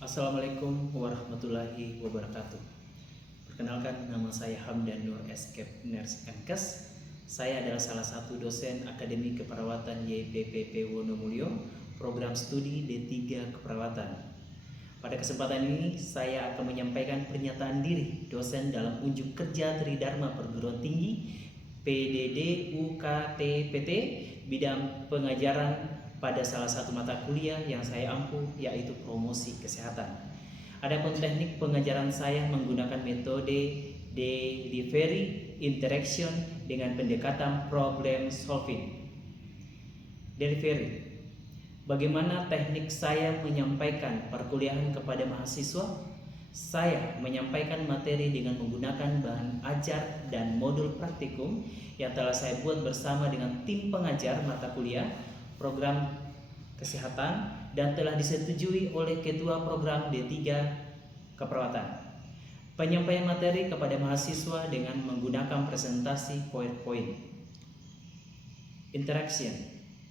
Assalamualaikum warahmatullahi wabarakatuh. Perkenalkan, nama saya Hamdan Nur Escape Nurse Nkes. Saya adalah salah satu dosen Akademi Keperawatan YPPP Wonomulyo, program studi D3 Keperawatan. Pada kesempatan ini, saya akan menyampaikan pernyataan diri dosen dalam unjuk kerja Tridharma Perguruan Tinggi PDD UKTPT bidang pengajaran pada salah satu mata kuliah yang saya ampuh, yaitu promosi kesehatan. Adapun teknik pengajaran saya menggunakan metode delivery interaction dengan pendekatan problem solving. Delivery. Bagaimana teknik saya menyampaikan perkuliahan kepada mahasiswa? Saya menyampaikan materi dengan menggunakan bahan ajar dan modul praktikum yang telah saya buat bersama dengan tim pengajar mata kuliah program kesehatan dan telah disetujui oleh Ketua Program D3 Keperawatan. Penyampaian materi kepada mahasiswa dengan menggunakan presentasi PowerPoint. Interaction.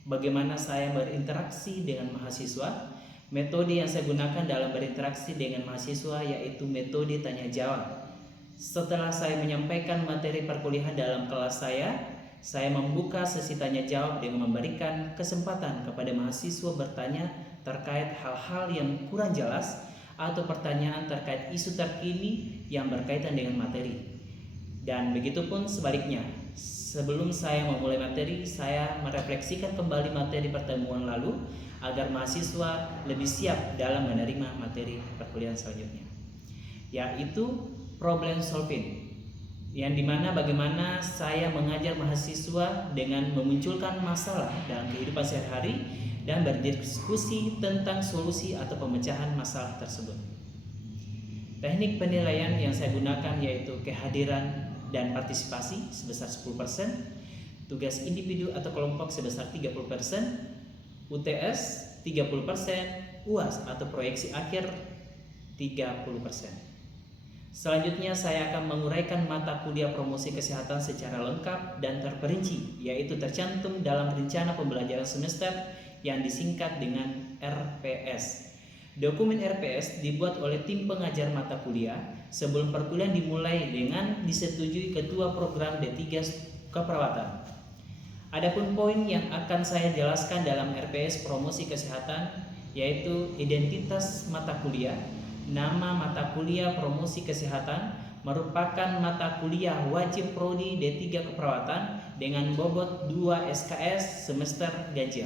Bagaimana saya berinteraksi dengan mahasiswa? Metode yang saya gunakan dalam berinteraksi dengan mahasiswa yaitu metode tanya jawab. Setelah saya menyampaikan materi perkuliahan dalam kelas saya membuka sesi tanya jawab dengan memberikan kesempatan kepada mahasiswa bertanya terkait hal-hal yang kurang jelas atau pertanyaan terkait isu terkini yang berkaitan dengan materi. Dan begitupun sebaliknya, sebelum saya memulai materi, saya merefleksikan kembali materi pertemuan lalu agar mahasiswa lebih siap dalam menerima materi perkuliahan selanjutnya, yaitu problem solving, yang dimana bagaimana saya mengajar mahasiswa dengan memunculkan masalah dalam kehidupan sehari-hari dan berdiskusi tentang solusi atau pemecahan masalah tersebut. Teknik penilaian yang saya gunakan yaitu kehadiran dan partisipasi sebesar 10%, tugas individu atau kelompok sebesar 30%, UTS 30%, UAS atau proyeksi akhir 30%. Selanjutnya saya akan menguraikan mata kuliah promosi kesehatan secara lengkap dan terperinci, yaitu tercantum dalam rencana pembelajaran semester yang disingkat dengan RPS. Dokumen RPS dibuat oleh tim pengajar mata kuliah sebelum perkuliahan dimulai dengan disetujui Ketua Program D3 Keperawatan. Adapun poin yang akan saya jelaskan dalam RPS promosi kesehatan yaitu identitas mata kuliah. Nama mata kuliah promosi kesehatan merupakan mata kuliah wajib prodi D3 Keperawatan dengan bobot 2 SKS semester ganjil.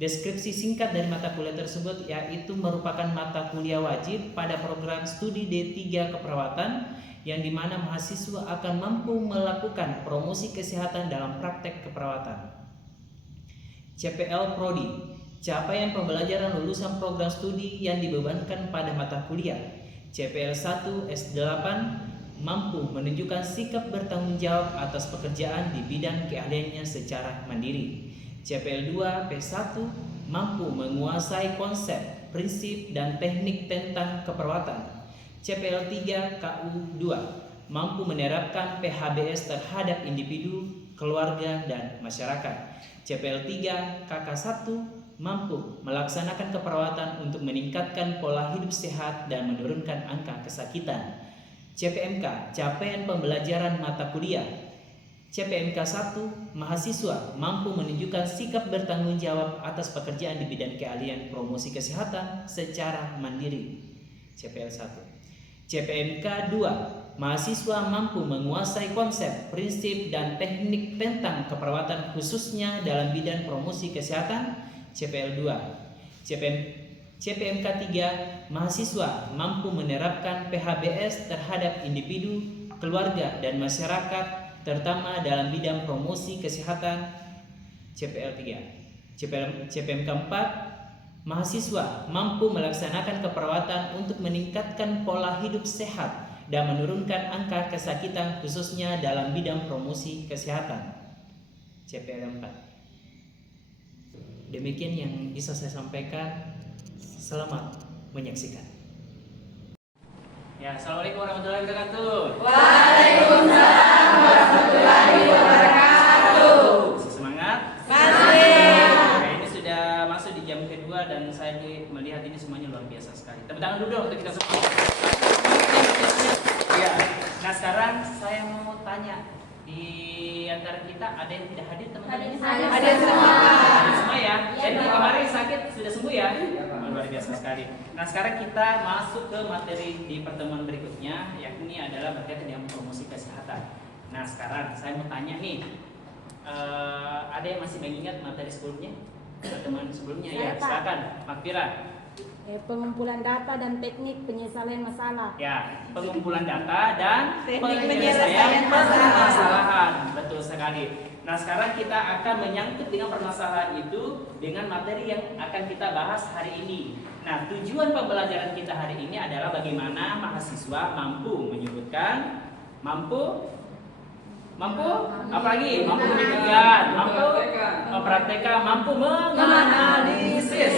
Deskripsi singkat dari mata kuliah tersebut yaitu merupakan mata kuliah wajib pada program studi D3 Keperawatan yang dimana mahasiswa akan mampu melakukan promosi kesehatan dalam praktek keperawatan. CPL Prodi, capaian pembelajaran lulusan program studi yang dibebankan pada mata kuliah. CPL 1 S8 mampu menunjukkan sikap bertanggung jawab atas pekerjaan di bidang keahliannya secara mandiri. CPL 2 P1 mampu menguasai konsep, prinsip, dan teknik tentang keperawatan. CPL 3 KU2 mampu menerapkan PHBS terhadap individu, keluarga, dan masyarakat. CPL 3 KK1 mampu melaksanakan keperawatan untuk meningkatkan pola hidup sehat dan menurunkan angka kesakitan. CPMK, capaian pembelajaran mata kuliah. CPMK 1, mahasiswa mampu menunjukkan sikap bertanggung jawab atas pekerjaan di bidang keahlian promosi kesehatan secara mandiri. CPL 1. CPMK 2, mahasiswa mampu menguasai konsep, prinsip, dan teknik tentang keperawatan khususnya dalam bidang promosi kesehatan. CPL 2. CPMK 3, mahasiswa mampu menerapkan PHBS terhadap individu, keluarga, dan masyarakat terutama dalam bidang promosi kesehatan. CPL 3. CPMK 4, mahasiswa mampu melaksanakan keperawatan untuk meningkatkan pola hidup sehat dan menurunkan angka kesakitan khususnya dalam bidang promosi kesehatan. CPL 4. Demikian yang bisa saya sampaikan. Selamat menyaksikan. Ya, assalamualaikum warahmatullahi wabarakatuh. Waalaikumsalam warahmatullahi wabarakatuh. Semangat. Masih. Nah, ini sudah masuk di jam kedua dan saya melihat ini semuanya luar biasa sekali. Tepuk tangan dulu dong untuk kita semua. Ya. Nah sekarang saya mau tanya, di antara kita ada yang tidak hadir teman-teman? Ada semua. Ada semua ya. Jadi kemarin sakit sudah sembuh ya? Luar biasa sekali. Nah sekarang kita masuk ke materi di pertemuan berikutnya, yakni adalah berkaitan dengan promosi kesehatan. Nah sekarang saya mau tanya nih, ada yang masih mengingat materi sebelumnya? Pertemuan sebelumnya ya, silakan Mak Fira. Pengumpulan data dan teknik penyelesaian masalah. Ya, pengumpulan data dan Teknik penyelesaian penyelesaian permasalahan. Betul sekali. Nah, sekarang kita akan menyangkut dengan permasalahan itu dengan materi yang akan kita bahas hari ini. Nah, tujuan pembelajaran kita hari ini adalah bagaimana mahasiswa mampu menyebutkan, mampu apalagi mampu menyebutkan, mampu mempraktekkan, mampu menganalisis.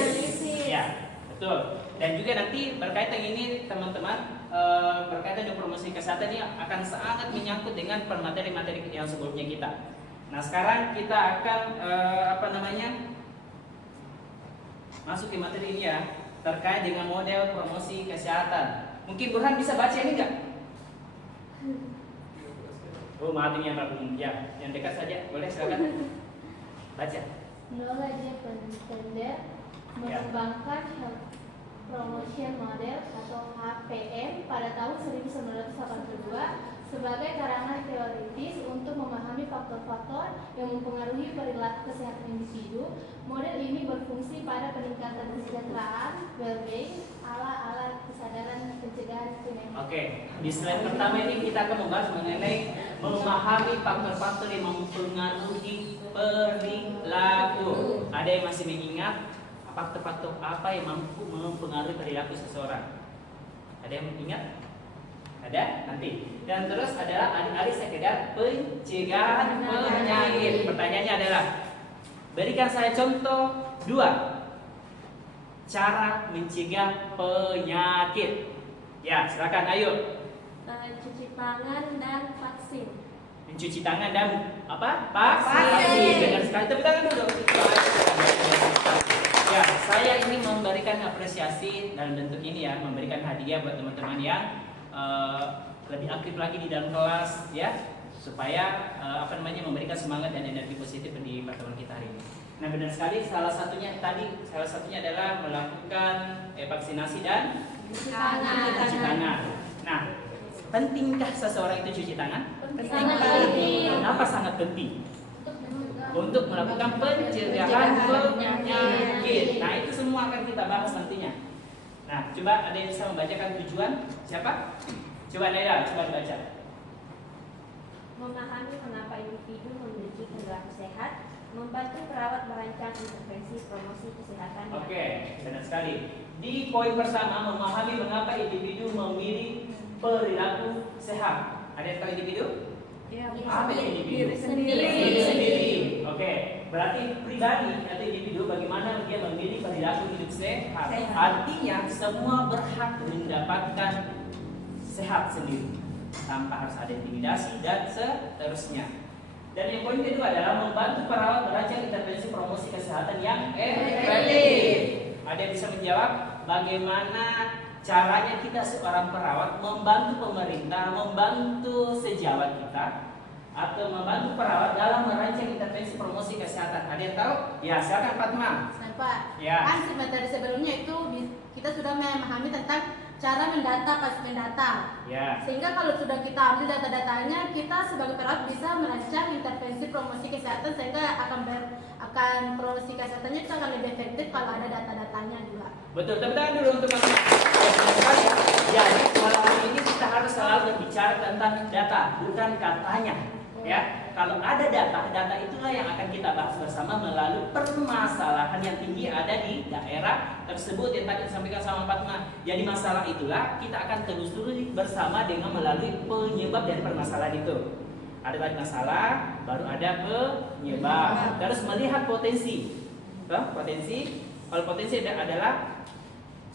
Ya, betul. Dan juga nanti berkaitan ini teman-teman, berkaitan dengan promosi kesehatan ini akan sangat menyangkut dengan materi-materi yang sebelumnya kita. Nah sekarang kita akan masuk ke materi ini ya, terkait dengan model promosi kesehatan. Mungkin Burhan bisa baca ini enggak? Oh maaf ini yang ragu ya, yang dekat saja boleh silakan baca. Knowledge Pretender mengembangkan Promotion Model atau HPM pada tahun 1982 sebagai karangan teoritis untuk memahami faktor-faktor yang mempengaruhi perilaku kesehatan individu. Model ini berfungsi pada peningkatan kesejahteraan, well-being, ala kesadaran pencegahan penyakit. Oke, di slide pertama ini kita akan membahas mengenai memahami faktor-faktor yang mempengaruhi perilaku. Ada yang masih mengingat faktor-faktor apa yang mampu mempengaruhi perilaku seseorang? Ada yang ingat? Ada? Nanti. Dan terus adalah adik-adik sekedar pencegahan penyakit. Pertanyaannya adalah, berikan saya contoh 2 cara mencegah penyakit. Ya, silakan ayo. Cuci tangan dan vaksin. Mencuci tangan dan apa? Vaksin. Dengan sekali tepuk tangan dulu. Ya, saya ini memberikan apresiasi dalam bentuk ini ya, memberikan hadiah buat teman-teman yang lebih aktif lagi di dalam kelas ya, supaya memberikan semangat dan energi positif di pertemuan kita hari ini. Nah benar sekali, salah satunya adalah melakukan vaksinasi dan Cuci cuci tangan. Nah, pentingkah seseorang itu cuci tangan? Penting. Kenapa sangat penting? Untuk melakukan pencegahan penyakit. Nah itu semua akan kita bahas nantinya. Nah coba ada yang bisa membacakan tujuan? Siapa? Coba Naila, coba dibaca. Memahami mengapa individu memiliki perilaku sehat, membantu perawat merancang intervensi promosi kesehatan. Oke, benar sekali. Di poin pertama, memahami mengapa individu memilih perilaku sehat. Ada yang tahu individu? Apa itu individu? Diri sendiri. Oke, berarti pribadi atau individu bagaimana dia memilih perilaku hidup sehat. Artinya semua berhak mendapatkan sehat sendiri tanpa harus ada intimidasi dan seterusnya. Dan yang poin kedua adalah membantu perawat merancang intervensi promosi kesehatan yang efektif. Ada yang bisa menjawab bagaimana caranya kita seorang perawat membantu pemerintah, membantu sejawat kita, atau membantu perawat dalam merancang intervensi promosi kesehatan? Ada yang tahu? Ya, silakan Fatma. Pak, Ya. kan materi sebelumnya itu kita sudah memahami tentang cara mendata pasien datang. Ya. Sehingga kalau sudah kita ambil data-datanya, kita sebagai perawat bisa merancang intervensi promosi kesehatan sehingga akan promosi kesehatannya itu akan lebih efektif kalau ada data-datanya juga. Betul, tepuk tangan dulu untuk Fatma. Sekali ya. Jadi malam ini kita harus selalu berbicara tentang data, bukan katanya. Ya, kalau ada data itulah yang akan kita bahas bersama melalui permasalahan yang tinggi ada di daerah tersebut yang tadi disampaikan sama Fatma. Jadi masalah itulah kita akan telusuri bersama dengan melalui penyebab dari permasalahan itu. Ada tadi masalah, baru ada penyebab. Terus melihat potensi. Potensi, kalau potensi adalah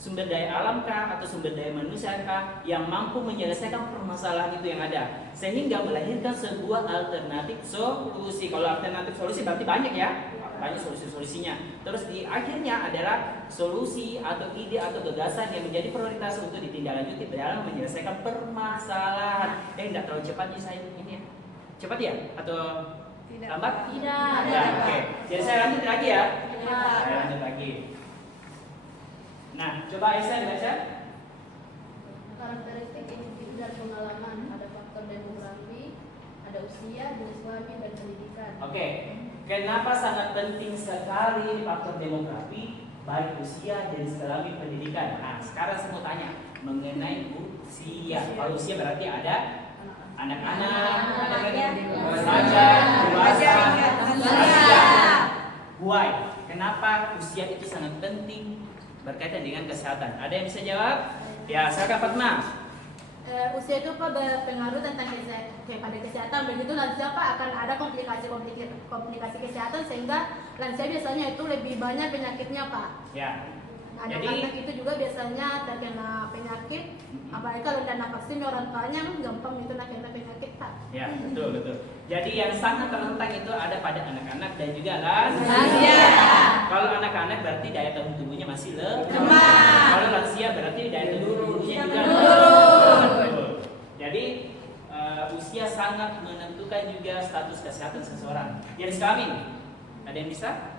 sumber daya alam kah atau sumber daya manusia kah yang mampu menyelesaikan permasalahan itu yang ada, sehingga melahirkan sebuah alternatif solusi. Kalau alternatif solusi berarti banyak ya, banyak solusi-solusinya. Terus di akhirnya adalah solusi atau ide atau gagasan yang menjadi prioritas untuk ditindaklanjuti dalam menyelesaikan permasalahan. Tidak terlalu cepat nih saya ini ya, cepat ya atau lambat? Tidak. Oke, jadi saya lanjut lagi ya. Ya. Saya lanjut lagi. Nah, coba Aisyah baca. Karakteristik individu dan pengalaman, ada faktor demografi, ada usia, jenis kelamin, dan pendidikan. Oke, kenapa sangat penting sekali faktor demografi, baik usia, jenis kelamin, pendidikan? Nah, sekarang saya mau tanya mengenai usia. Kalau usia berarti ada anak-anak, ada lagi remaja, dewasa, lansia. Why? Kenapa usia itu sangat penting berkaitan dengan kesehatan? Ada yang bisa jawab? Ya, silakan Fatma. Usia itu Pak berpengaruh tentang kepada kesehatan. Begitu lansia Pak akan ada komplikasi kesehatan, sehingga lansia biasanya itu lebih banyak penyakitnya Pak. Ya. Anak-anak itu juga biasanya terkena penyakit, apalagi kalau udah vaksin orang tuanya gampang itu kena penyakit Pak. Ya, betul. Jadi yang sangat rentan itu ada pada anak-anak dan juga lansia. Kalau anak-anak berarti daya tahan tubuhnya masih lemah. Kalau lansia berarti daya tahan tubuhnya juga menurun. Jadi usia sangat menentukan juga status kesehatan seseorang. Jenis kelamin, ada yang bisa?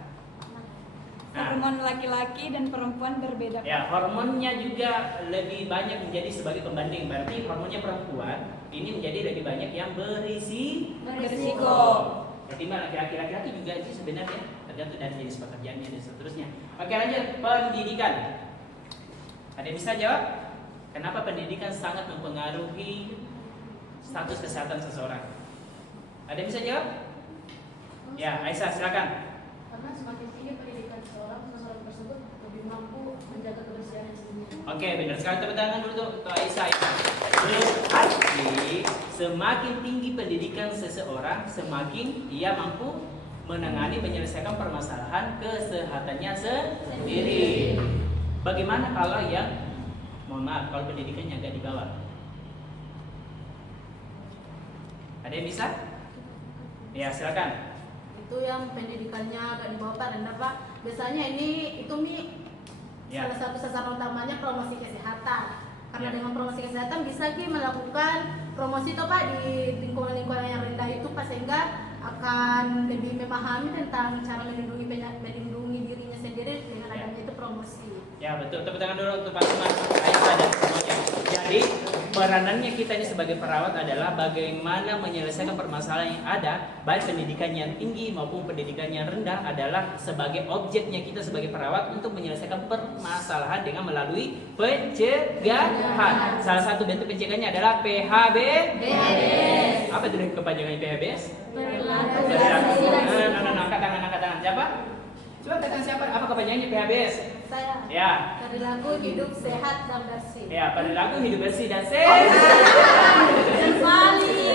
Hormon laki-laki dan perempuan berbeda. Ya, hormonnya juga lebih banyak menjadi sebagai pembanding. Berarti hormonnya perempuan ini menjadi lebih banyak yang berisiko. Ketimbang laki-laki juga itu sebenarnya tergantung dari jenis pekerjaannya dan seterusnya. Oke, lanjut pendidikan. Ada yang bisa jawab? Kenapa pendidikan sangat mempengaruhi status kesehatan seseorang? Ada yang bisa jawab? Ya, Aisyah silakan. Karena semakin tinggi pendidikan seseorang tersebut lebih mampu menjaga kebersihannya sendiri. Oke, benar sekali. Tepuk tangan dulu untuk Aisyah. Berarti semakin tinggi pendidikan seseorang, semakin ia mampu menangani menyelesaikan permasalahan kesehatannya sendiri. Bagaimana kalau yang, mohon maaf, kalau pendidikannya agak di bawah? Ada yang bisa? Ya, silakan. Itu yang pendidikannya agak di bawah Pak, rendah Pak. Biasanya itu Ya. salah satu sasaran utamanya promosi kesehatan. Karena Ya. dengan promosi kesehatan bisa melakukan promosi itu Pak di lingkungan-lingkungan yang rendah itu Pak, sehingga akan lebih memahami tentang cara melindungi dirinya sendiri dengan Ya. adanya itu promosi. Ya, betul. Tepuk tangan dulu untuk Pak Suman, Aisyah dan semuanya. Jadi peranannya kita ini sebagai perawat adalah bagaimana menyelesaikan permasalahan yang ada, baik pendidikan yang tinggi maupun pendidikan yang rendah, adalah sebagai objeknya kita sebagai perawat untuk menyelesaikan permasalahan dengan melalui pencegahan. Salah satu bentuk pencegahannya adalah PHBS. Apa itu kepanjangan PHBS? Perilaku. Angkat tangan. Siapa? Coba katakan siapa? Apa kepanjangannya PHBS? Saya Ya. perilaku hidup sehat dan bersih. Ya, perilaku hidup bersih dan sehat. Sekali.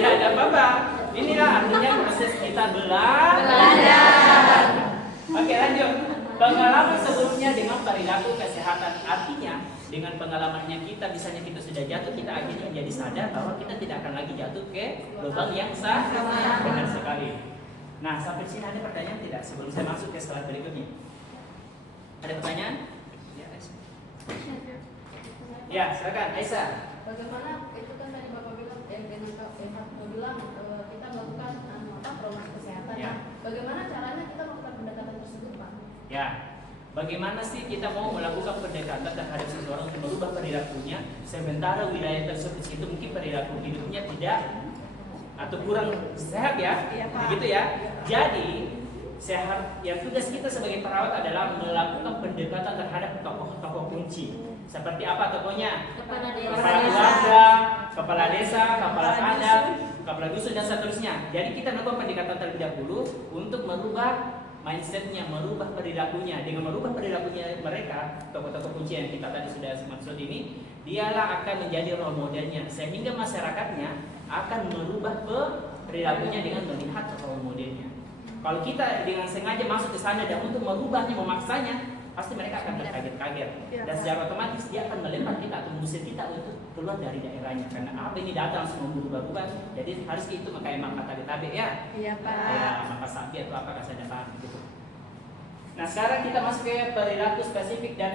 Ya, tidak apa-apa. Inilah artinya proses kita belajar. Oke, lanjut. Pengalaman sebelumnya dengan perilaku kesehatan, artinya dengan pengalamannya kita, misalnya kita sudah jatuh, kita akhirnya menjadi sadar bahwa kita tidak akan lagi jatuh ke lubang yang sama. Benar sekali. Nah, sampai sini ada pertanyaan tidak sebelum saya masuk ke slide berikutnya? Ada pertanyaan? Ya, Aisyah. Ya, silakan Aisyah. Bagaimana itu kan tadi Bapak bilang dengan Bapak bilang kita melakukan promosi kesehatan. Ya. Bagaimana caranya kita melakukan pendekatan tersebut, Pak? Ya, bagaimana sih kita mau melakukan pendekatan terhadap seseorang untuk merubah perilakunya, sementara wilayah tersebut itu mungkin perilaku hidupnya tidak atau kurang sehat ya, begitu ya. Jadi sehat, yang tugas kita sebagai perawat adalah melakukan pendekatan terhadap tokoh-tokoh kunci. Seperti apa tokohnya? Kepala Kepala keluarga, kepala desa, kepala adat, kepala dusun dan seterusnya. Jadi kita melakukan pendekatan terlebih dahulu untuk merubah mindsetnya, merubah perilakunya. Dengan merubah perilakunya mereka, tokoh-tokoh kunci yang kita tadi sudah maksud ini, dialah akan menjadi role modelnya, sehingga masyarakatnya akan merubah perilakunya dengan melihat role modelnya. Kalau kita dengan sengaja masuk ke sana dan untuk merubahnya, memaksanya, pasti mereka akan terkaget-kaget. Dan secara otomatis dia akan melempar kita atau mengusir kita untuk keluar dari daerahnya. Karena apa ini data langsung berubah-ubah. Jadi harus itu kayak maka tabe-tabe ya. Iya Pak. Ya, maka sapi atau apa kasanya paham gitu. Nah sekarang kita masuk ke perilaku spesifik dan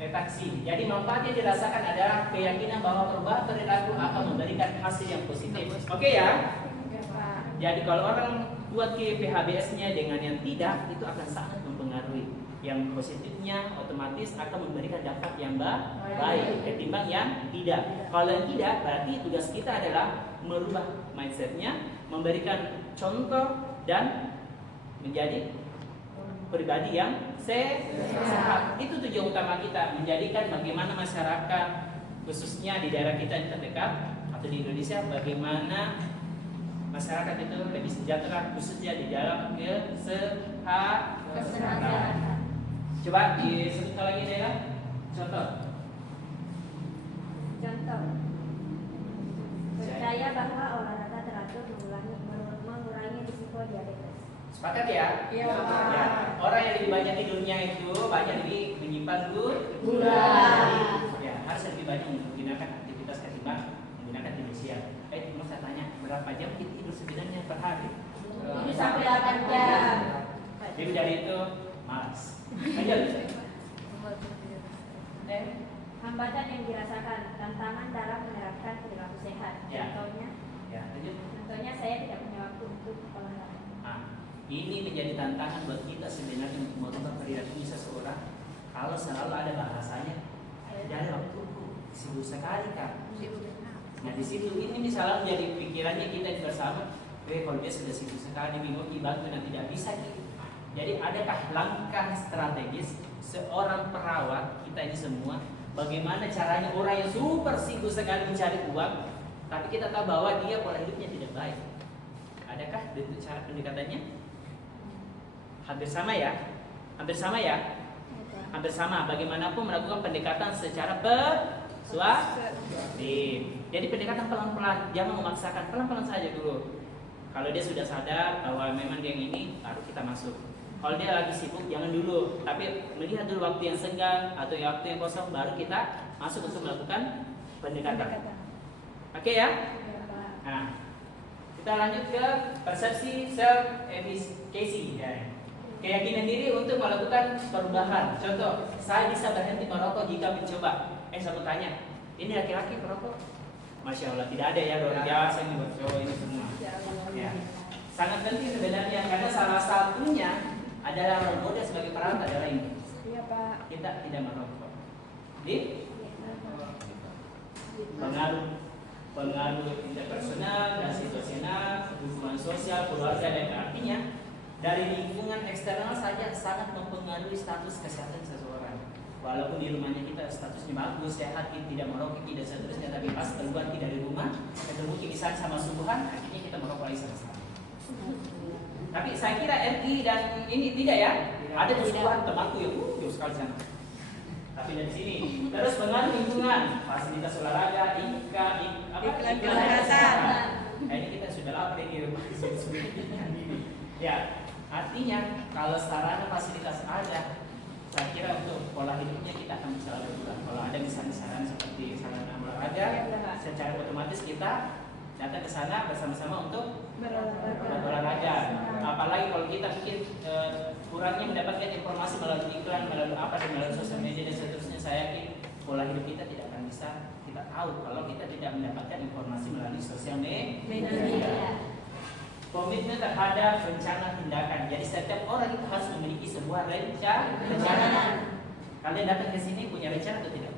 reaksi. Jadi manfaat yang dirasakan adalah keyakinan bahwa perubahan perilaku akan memberikan hasil yang positif. Oke ya? Iya Pak. Jadi kalau orang buat PHBS-nya dengan yang tidak, itu akan sangat mempengaruhi. Yang positifnya otomatis akan memberikan dampak yang baik ketimbang yang tidak. Kalau yang tidak, berarti tugas kita adalah merubah mindsetnya, memberikan contoh dan menjadi pribadi yang sehat. Itu tujuan utama kita, menjadikan bagaimana masyarakat khususnya di daerah kita yang terdekat atau di Indonesia, bagaimana masyarakat itu lebih sejahtera khususnya di dalam kesehatan. Coba disebutkan lagi daerah. Contoh. Percaya bahwa olahraga teratur mengurangi risiko diabetes. Sepakat ya? Iya Pak. Ya. Orang yang lebih banyak tidurnya itu banyak lebih menyimpan Gula. Ya, harus lebih banyak menggunakan aktivitas ketimbang menggunakan tidur siang. Mau saya tanya, berapa jam kita tidur sebenarnya per hari? Ini sampai 8 jam. Jadi dari itu malas. Lanjut. Hambatan yang dirasakan, tantangan dalam menerapkan perilaku sehat. Ya. Contohnya, Lanjut. saya tidak punya waktu untuk olahraga. Nah, ini menjadi tantangan buat kita sebenarnya untuk merubah perilaku seseorang. Kalau selalu ada bahasanya, dari waktuku sibuk sekali kan. Nah di situ ini misalnya menjadi pikirannya kita bersama, kalau dia sudah sibuk sekali bingung bantu dan tidak bisa gitu. Jadi adakah langkah strategis seorang perawat kita ini semua, bagaimana caranya orang yang super sibuk sekali mencari uang, tapi kita tahu bahwa dia pola hidupnya tidak baik. Adakah bentuk cara pendekatannya? Hampir sama ya, hampir sama ya, hampir sama. Bagaimanapun melakukan pendekatan secara persuasif. Jadi pendekatan pelan-pelan, jangan memaksakan, pelan-pelan saja dulu. Kalau dia sudah sadar bahwa memang dia yang ini, baru kita masuk. Kalau dia lagi sibuk, jangan dulu. Tapi melihat dulu waktu yang senggang atau waktu yang kosong, baru kita masuk untuk melakukan pendekatan. Oke ya? Nah, kita lanjut ke persepsi self-efficacy. Keyakinan diri untuk melakukan perubahan. Contoh, saya bisa berhenti merokok jika mencoba. Saya mau tanya, ini laki-laki merokok? Masya Allah, tidak ada ya, luar biasa ini buat cowok ini semua. Ya. Sangat penting sebenarnya, karena salah satunya adalah role model sebagai perawat adalah ini. Iya Pak. Kita tidak merokok. Pengaruh interpersonal dan situasional, hubungan sosial, keluarga, dan artinya dari lingkungan eksternal saja sangat mempengaruhi status kesehatan seseorang. Walaupun di rumahnya kita statusnya bagus, sehat, tidak merokok, tidak seterusnya, tapi pas keluar dari rumah, ketemu kimisan sama subuhan, akhirnya kita merokok lagi sama-sama. Tapi saya kira RI dan ini tidak ya, ada subuhan temanku yang jauh sekali sana. Tapi dari sini, terus pengaruh lingkungan, fasilitas olahraga, iklan kesehatan. Ini kita sudah lapar ini rumah ya, artinya kalau sarana fasilitas ada, saya kira untuk pola hidupnya kita akan bisa berubah. Kalau ada misalnya sarana seperti sarana olahraga, secara otomatis kita datang ke sana bersama-sama untuk berolahraga. Apalagi kalau kita mungkin kurangnya mendapatkan informasi melalui iklan, melalui apa dan melalui sosial media dan seterusnya, saya yakin pola hidup kita tidak akan bisa kita tahu kalau kita tidak mendapatkan informasi melalui sosial media. Komitmen terhadap rencana tindakan. Jadi setiap orang itu harus memiliki sebuah rencana. Kalian datang ke sini punya rencana atau tidak?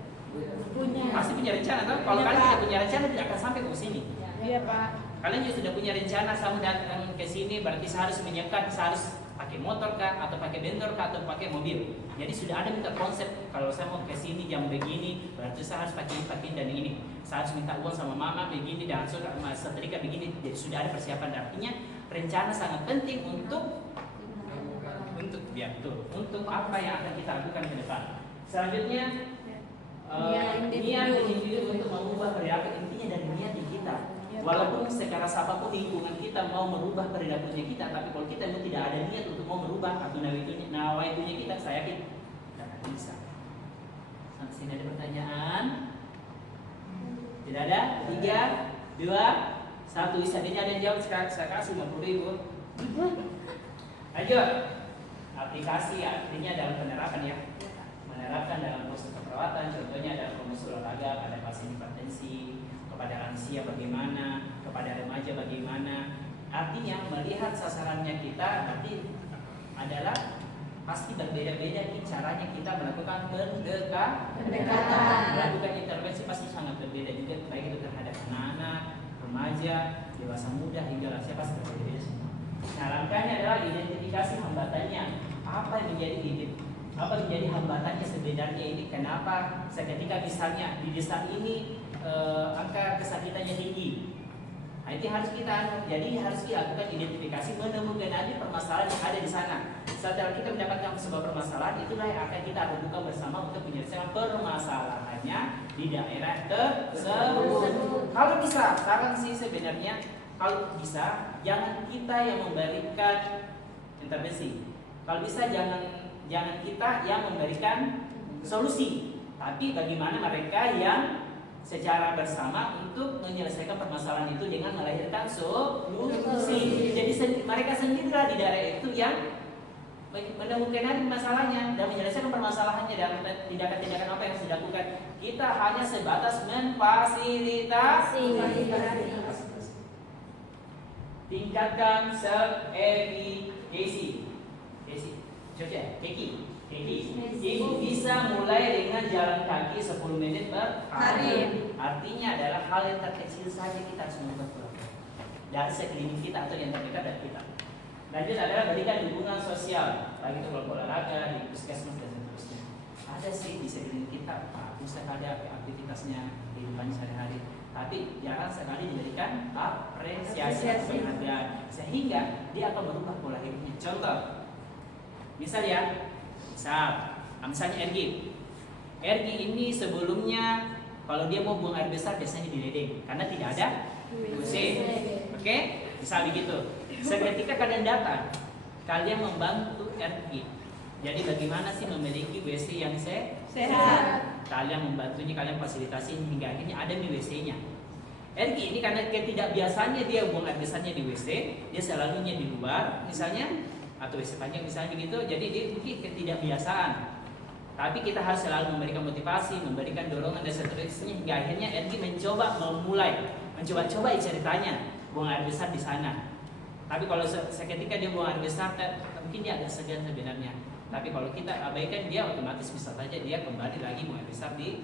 Punya. Pasti punya rencana, kan? Kalau kalian tidak punya rencana tidak akan sampai ke sini. Iya Pak. Kalian juga sudah punya rencana, saya mau datang ke sini, berarti saya harus menyiapkan, saya harus pakai motor kah, atau pakai bentor kah, atau pakai mobil. Jadi sudah ada minta konsep, kalau saya mau ke sini jam begini, berarti saya harus pakai dan ini. Saya harus minta uang sama mama begini dan setrika begini. Jadi sudah ada persiapan. Artinya rencana sangat penting untuk untuk apa yang akan kita lakukan ke depan. Selanjutnya niat individu untuk mengubah perilaku, intinya dari niat kita. Walaupun secara apapun lingkungan kita mau merubah perilakunya kita, tapi kalau kita tidak ada niat untuk mau merubah atau nawaitunya kita, saya yakin bisa. Sampai sini ada pertanyaan? Tidak ada? 3, 2, 1. Bisa dia ada yang jawab sekarang. Saya kasih 50.000. Lanjut. Aplikasi artinya dalam penerapan ya. Menerapkan dalam proses keperawatan. Contohnya dalam promosi olahraga pada pasien hipertensi, kepada lansia bagaimana, kepada remaja bagaimana. Artinya melihat sasarannya kita nanti adalah pasti berbeda-beda nih caranya kita melakukan pendekatan. Melakukan intervensi pasti sangat berbeda juga, baik itu terhadap anak-anak, remaja, dewasa muda hingga lansia pasti berbeda semua. Nah, langkahnya adalah identifikasi hambatannya. Apa yang menjadi hambatannya sebenarnya ini? Kenapa seketika misalnya di desa ini angka kesakitannya tinggi? Nah, itu harus kita lakukan identifikasi, menemukan aja permasalahan yang ada di sana. Setelah kita mendapatkan sebuah permasalahan, itulah yang akan kita lakukan bersama untuk menyelesaikan permasalahannya di daerah tersebut. Kalau bisa, saran sih sebenarnya kalau bisa jangan kita yang memberikan intervensi. Kalau bisa jangan kita yang memberikan solusi, tapi bagaimana mereka yang secara bersama untuk menyelesaikan permasalahan itu dengan melahirkan solusi. Jadi mereka sendirilah di daerah itu yang menemukan masalahnya dan menyelesaikan permasalahannya dalam tindakan-tindakan apa yang harus dilakukan. Kita hanya sebatas memfasilitasi. Tingkatkan self-efficacy. Coba, Keki bisa mulai dengan jalan kaki 10 menit per hari. Artinya adalah hal yang terkecil saja kita harus melakukan dari sekeliling kita atau yang terdekat dari kita. Lanjut adalah berikan dukungan sosial, baik itu kelompok olahraga, di puskesmas dan seterusnya. Ada sih di sekeliling kita, Pak Ustaz ada aktivitasnya kehidupan sehari-hari. Tapi jangan sekali diberikan apresiasi atau penghargaan sehingga dia akan berubah pola hidupnya. Contoh, misalnya Ergi ini sebelumnya kalau dia mau buang air besar biasanya di ledeng karena tidak ada WC. Oke? Misal begitu. Seketika kalian datang, kalian membantu Ergi. Jadi bagaimana sih memiliki WC yang sehat? Kalian membantunya, kalian fasilitasi hingga akhirnya ada di WC-nya. Ergi ini karena ketidakbiasaannya dia buang air besarnya di WC, dia selalunya di luar misalnya, atau WC panjang misalnya begitu, jadi dia mungkin ketidakbiasaan. Tapi kita harus selalu memberikan motivasi, memberikan dorongan dan seterusnya hingga akhirnya Ergi mencoba ceritanya buang air besar di sana. Tapi kalau seketika dia buang air besar, mungkin dia agak segan sebenarnya. Tapi kalau kita abaikan dia otomatis bisa saja dia kembali lagi buang air besar di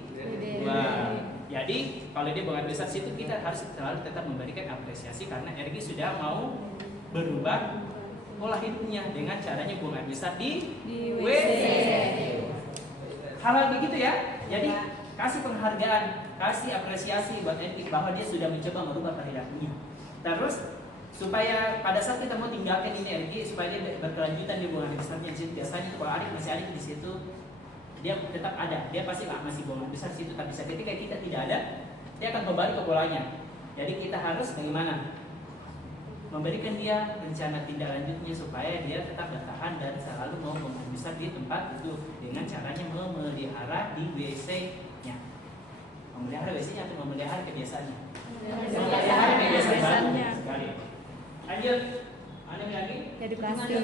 luar. Jadi kalau dia buang air besar situ kita harus selalu tetap memberikan apresiasi karena Ergi sudah mau berubah pola hidupnya dengan caranya buang air besar di WC. Hal begitu ya. Jadi kasih penghargaan, kasih apresiasi buat Ergi bahwa dia sudah mencoba merubah perilakunya. Terus supaya pada saat kita mau tinggalkan ini Ergi supaya dia berkelanjutan di buang air besarnya. Biasanya kalau adik masih ada di situ dia tetap ada, dia pasti masih buang air besar di situ. Tapi ketika kita tidak ada, dia akan kembali ke polanya. Jadi kita harus bagaimana? Memberikan dia rencana tindak lanjutnya supaya dia tetap bertahan dan selalu mau bisa di tempat itu dengan caranya memelihara di WC-nya. Memelihara WC-nya atau memelihara kebiasaannya? Memelihara kebiasaannya. Sekali. Lanjut. Ada lagi? Edukasi.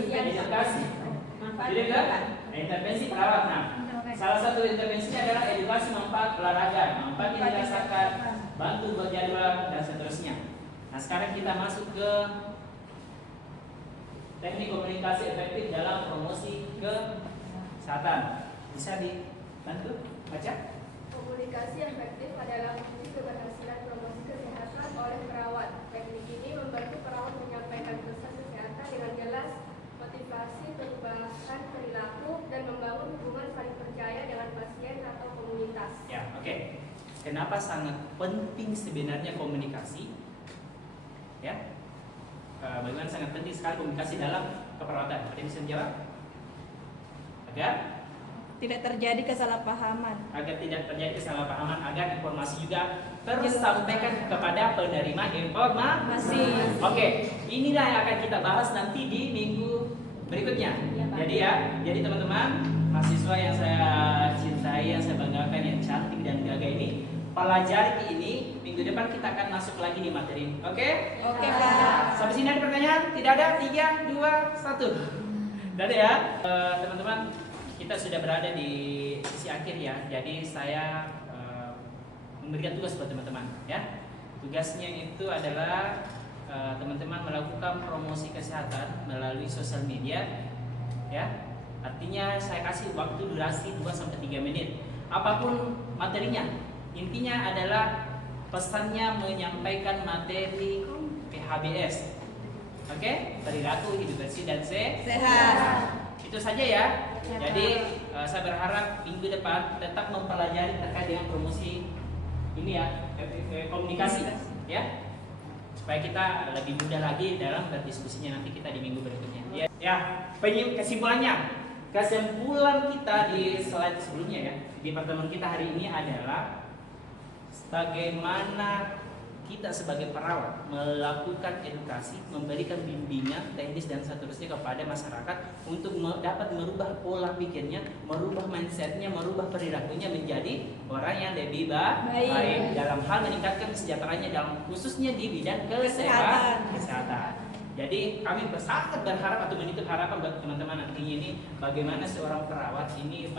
Intervensi perawat. Nah, salah satu intervensinya adalah edukasi manfaat olahraga, manfaat yang dirasakan, bantu buat jadwal dan seterusnya. Nah, sekarang kita masuk ke teknik komunikasi efektif dalam promosi kesehatan. Bisa dibantu baca? Komunikasi efektif adalah kunci keberhasilan promosi kesehatan oleh perawat. Teknik ini membantu perawat menyampaikan pesan kesehatan dengan jelas, motivasi perubahan perilaku, dan membangun hubungan saling percaya dengan pasien atau komunitas. Ya, oke. Kenapa sangat penting sebenarnya komunikasi? Ya, bagaimana sangat penting sekali komunikasi dalam keperawatan. Ada yang bisa menjawab? Agar tidak terjadi kesalahpahaman. Agar tidak terjadi kesalahpahaman, agar informasi juga tersampaikan kepada penerima informasi. Oke, inilah yang akan kita bahas nanti di minggu berikutnya. Jadi teman-teman mahasiswa yang saya cintai, yang saya banggakan, yang cantik dan gagah ini, pelajari ini. Minggu depan kita akan masuk lagi di materi. Oke? Oke, Pak. Sampai sini ada pertanyaan? Tidak ada? 3, 2, 1. Tidak ada ya? Teman-teman, kita sudah berada di sisi akhir ya. Jadi saya memberikan tugas buat teman-teman ya. Tugasnya itu adalah teman-teman melakukan promosi kesehatan melalui sosial media ya. Artinya saya kasih waktu durasi 2-3 menit. Apapun materinya, intinya adalah pesannya menyampaikan materi PHBS. Oke? Perilaku hidup bersih dan Sehat. itu saja ya. Jadi saya berharap minggu depan tetap mempelajari terkait dengan promosi ini ya, komunikasi ya, supaya kita lebih mudah lagi dalam berdiskusinya nanti kita di minggu berikutnya. Ya, kesimpulan kita di slide sebelumnya ya, di pertemuan kita hari ini adalah bagaimana kita sebagai perawat melakukan edukasi, memberikan bimbingan teknis dan seterusnya kepada masyarakat untuk dapat merubah pola pikirnya, merubah mindsetnya, merubah perilakunya menjadi orang yang lebih baik dalam hal meningkatkan kesejahteraannya dalam khususnya di bidang kesehatan. Jadi kami sangat berharap atau menitip harapan buat teman-teman nantinya ini bagaimana seorang perawat ini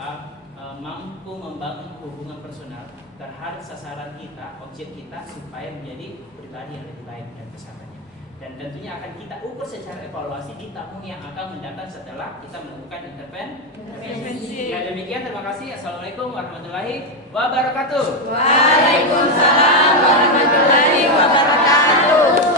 mampu membangun hubungan personal terhadap sasaran kita, objek kita supaya menjadi pribadi yang lebih baik dan kesehatannya. Dan tentunya akan kita ukur secara evaluasi di tahun yang akan mendatang setelah kita melakukan intervensi. Ya demikian, terima kasih. Assalamualaikum warahmatullahi wabarakatuh. Waalaikumsalam warahmatullahi wabarakatuh.